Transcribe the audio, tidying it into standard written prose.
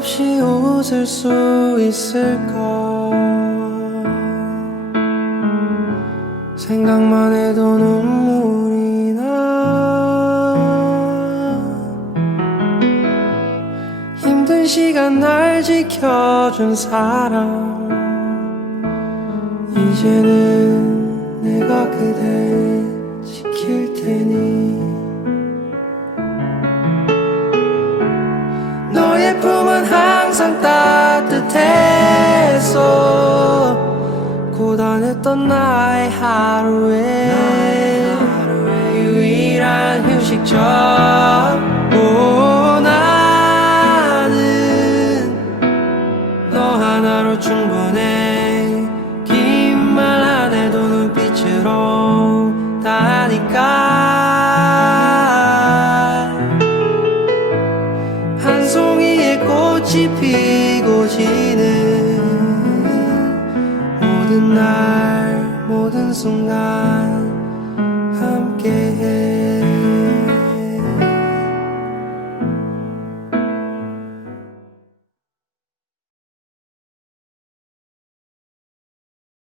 없이 웃을 수 있을까? 생각만 해도 눈물이 나. 힘든 시간 날 지켜준 사람, 이제는 내가 그댈 지킬 테니. 너의 품은 항상 따뜻했어. 고단했던 나의 하루에 유일한 휴식처. 오, 나는 너 하나로 충분해. 긴 말 안 해도 눈빛으로 다 하니까. 한 송이의 꽃이 피고 지는 모든 날 모든 순간